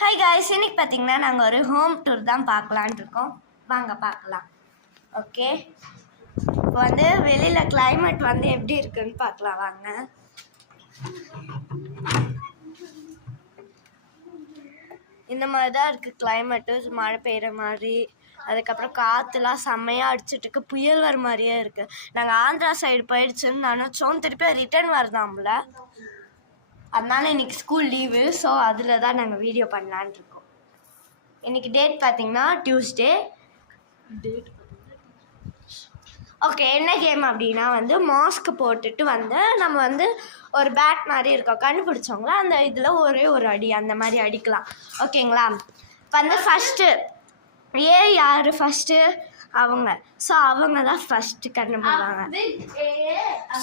Hi guys, இன்னைக்கு பார்த்தீங்கன்னா நாங்கள் ஒரு ஹோம் டூர் தான் பார்க்கலான்ட்டு இருக்கோம். வாங்க பார்க்கலாம். ஓகே, இப்போ வந்து வெளியில் கிளைமேட் வந்து எப்படி இருக்குன்னு பார்க்கலாம் வாங்க. இந்த மாதிரி தான் இருக்குது கிளைமேட்டு, மழை பெய்கிற மாதிரி. அதுக்கப்புறம் காற்றுலாம் செம்மையாக அடிச்சிட்ருக்கு, புயல் வர மாதிரியே இருக்குது. நாங்கள் ஆந்திரா சைடு போயிடுச்சுன்னு நினச்சோம், திருப்பி ரிட்டர்ன் வருதாம்ல. அதனால இன்னைக்கு ஸ்கூல் லீவு, ஸோ அதில் தான் நாங்கள் வீடியோ பண்ணலான் இருக்கோம். இன்னைக்கு டேட் பார்த்தீங்கன்னா டியூஸ்டே. ஓகே, என்ன கேம் அப்படின்னா வந்து மாஸ்க் போட்டுட்டு வந்து நம்ம வந்து ஒரு பேட் மாதிரி இருக்கோம், கண்டுபிடிச்சவங்களா அந்த இதில் ஒரே ஒரு அடி அந்த மாதிரி அடிக்கலாம். ஓகேங்களா? இப்போ வந்து ஃபஸ்ட்டு யார் ஃபஸ்ட்டு அவங்க, ஸோ அவங்க தான் ஃபஸ்ட்டு கண்ணை மூடுவாங்க.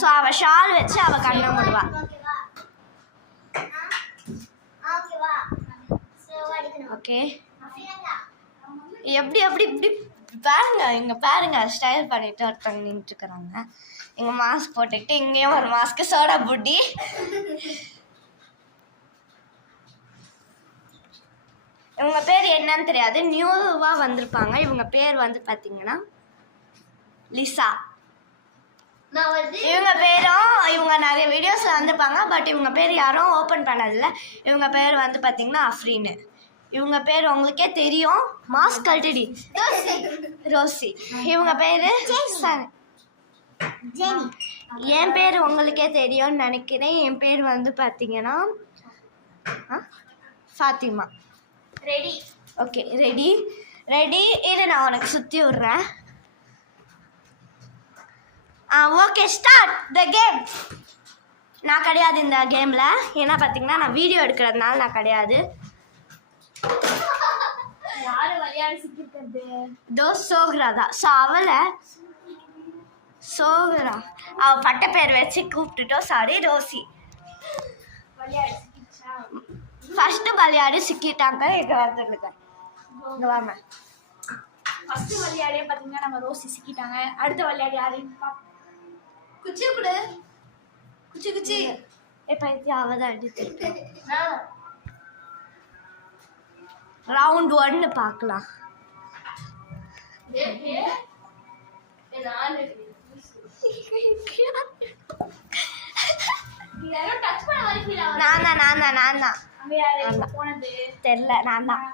ஸோ அவள் ஷால் வச்சு அவள் கண்ணை மூடுவாள். ஓகே, எப்படி எப்படி இப்படி பாருங்க, இங்கே பாருங்க ஸ்டைல் பண்ணிட்டு ஒருத்தவங்க நின்றுட்டுருக்குறாங்க. இங்கே மாஸ்க் போட்டுக்கிட்டு இங்கேயும் ஒரு மாஸ்க்கு, சோடா புட்டி. இவங்க பேர் என்னன்னு தெரியாது, நியூவாக வந்திருப்பாங்க. இவங்க பேர் வந்து பார்த்தீங்கன்னா லிசா. இவங்க பேரும் இவங்க நிறைய வீடியோஸில் வந்திருப்பாங்க, பட் இவங்க பேர் யாரும் ஓப்பன் பண்ணதில்லை. இவங்க பேர் வந்து பார்த்தீங்கன்னா அஃப்ரீனு. இவங்க பேர் உங்களுக்கே தெரியும், மாஸ்க் கழட்டி ரோசி. இவங்க பேர் என் பேர் உங்களுக்கே தெரியும்னு நினைக்கிறேன். என் பேர் வந்து பார்த்தீங்கன்னா Fathima. Ready? Okay, ready ready. இரு, நான் உனக்கு சுற்றி விட்றேன். Okay, start the game. நான் கிடையாது இந்த கேமில், ஏன்னா பார்த்தீங்கன்னா நான் வீடியோ எடுக்கிறதுனால நான் கிடையாது. சோக்ரா தான். ஸோ அவளை சோக்ரா அவள் பட்ட பேர் வச்சு கூப்பிட்டுட்டோம். Sorry, Rousey. ஃபஸ்ட்டு விளையாடி சிக்கிட்டாங்க. இங்கே வந்துருங்க, இங்கே வாங்க. ஃபஸ்ட்டு விளையாடியே பார்த்தீங்கன்னா நம்ம ரோசி சிக்கிட்டாங்க. அடுத்த விளையாடி யாரையும் குச்சி கொடு, குச்சி குச்சி. இப்போ அவள் தான் அடிச்சு. ரவுண்ட் 1 பார்க்கலாம். நான் தான் தெரியல, நான் தான்.